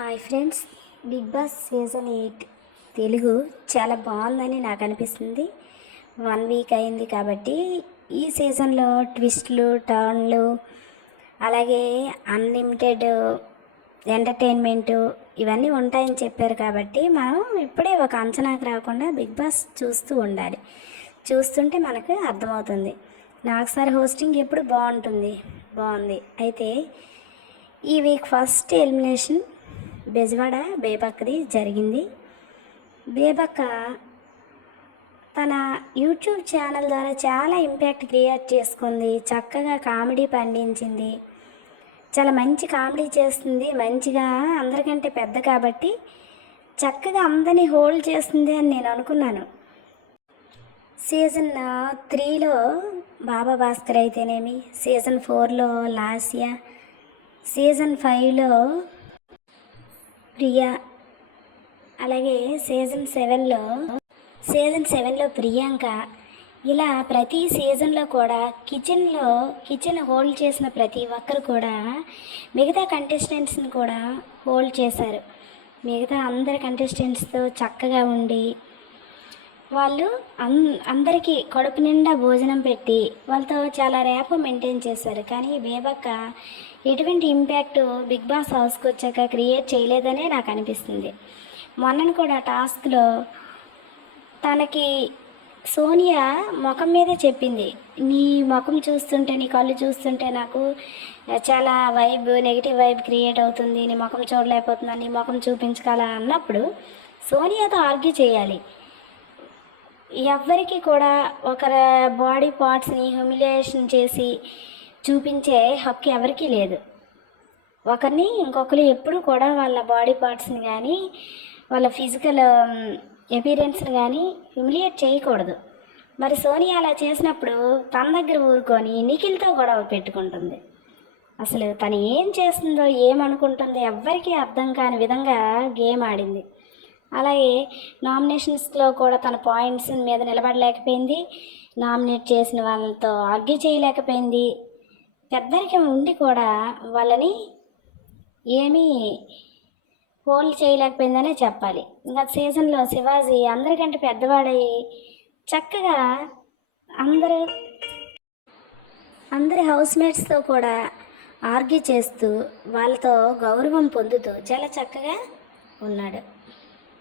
Hi friends Bigg Boss season eight Telugu చాలా బాగుందని నాకు అనిపిస్తుంది. వన్ వీక్ అయింది కాబట్టి ఈ సీజన్లో ట్విస్ట్లు టర్న్లు అలాగే అన్లిమిటెడ్ ఎంటర్టైన్మెంటు ఇవన్నీ ఉంటాయని చెప్పారు కాబట్టి మనం ఇప్పుడే ఒక అంచనాకు రాకుండా బిగ్ బాస్ చూస్తూ ఉండాలి. చూస్తుంటే మనకు అర్థమవుతుంది. నాకు సార్ హోస్టింగ్ ఎప్పుడు బాగుంటుంది? బాగుంది. అయితే ఈ వీక్ ఫస్ట్ ఎలిమినేషన్ బెజవాడ బేబక్కది జరిగింది. బేబక్క తన యూట్యూబ్ ఛానల్ ద్వారా చాలా ఇంపాక్ట్ క్రియేట్ చేసుకుంది. చక్కగా కామెడీ పండించింది. చాలా మంచి కామెడీ చేస్తుంది. మంచిగా అందరికంటే పెద్ద కాబట్టి చక్కగా అందరినీ హోల్డ్ చేస్తుంది అని నేను అనుకున్నాను. సీజన్ త్రీలో బాబా భాస్కర్ అయితేనేమి సీజన్ ఫోర్లో లాస్యా సీజన్ ఫైవ్లో ప్రియా. అలాగే సీజన్ సెవెన్లో సీజన్ సెవెన్లో ప్రియాంక ఇలా ప్రతి సీజన్లో కూడా కిచెన్లో కిచెన్ హోల్డ్ చేసిన ప్రతి ఒక్కరు కూడా మిగతా కంటెస్టెంట్స్ని కూడా హోల్డ్ చేశారు. మిగతా అందరి కంటెస్టెంట్స్తో చక్కగా ఉండి వాళ్ళు అన్ అందరికీ కడుపు నిండా భోజనం పెట్టి వాళ్ళతో చాలా ర్యాప్ మెయింటైన్ చేశారు. కానీ బేబక్క ఎటువంటి ఇంపాక్ట్ బిగ్ బాస్ హౌస్కి వచ్చాక క్రియేట్ చేయలేదనే నాకు అనిపిస్తుంది. మొన్నను కూడా టాస్క్లో తనకి సోనియా ముఖం మీదే చెప్పింది. నీ ముఖం చూస్తుంటే నీ కళ్ళు చూస్తుంటే నాకు చాలా వైబ్ నెగిటివ్ వైబ్ క్రియేట్ అవుతుంది. నీ ముఖం చూడలేకపోతున్నా నీ ముఖం చూపించగల అన్నప్పుడు సోనియాతో ఆర్గ్యూ చేయాలి. ఎవ్వరికి కూడా ఒకరి బాడీ పార్ట్స్ని హ్యూమిలియేషన్ చేసి చూపించే హక్కు ఎవరికీ లేదు. ఒకరిని ఇంకొకరు ఎప్పుడు కూడా వాళ్ళ బాడీ పార్ట్స్ని కానీ వాళ్ళ ఫిజికల్ ఎపీరియన్స్ని కానీ హ్యూమిలియేట్ చేయకూడదు. మరి సోనియా అలా చేసినప్పుడు తన దగ్గర ఊరుకొని నిఖిల్తో గొడవ పెట్టుకుంటుంది. అసలు తను ఏం చేస్తుందో ఏమనుకుంటుందో ఎవ్వరికీ అర్థం కాని విధంగా గేమ్ ఆడింది. అలాగే నామినేషన్స్లో కూడా తన పాయింట్స్ మీద నిలబడలేకపోయింది. నామినేట్ చేసిన వాళ్ళతో అగ్గి చేయలేకపోయింది. పెద్దరికం ఉండి కూడా వాళ్ళని ఏమీ హోల్డ్ చేయలేకపోయిందనే చెప్పాలి. ఇంకా సీజన్లో శివాజీ అందరికంటే పెద్దవాడై చక్కగా అందరూ అందరి హౌస్మేట్స్తో కూడా ఆర్గ్యూ చేస్తూ వాళ్ళతో గౌరవం పొందుతూ చాలా చక్కగా ఉన్నాడు.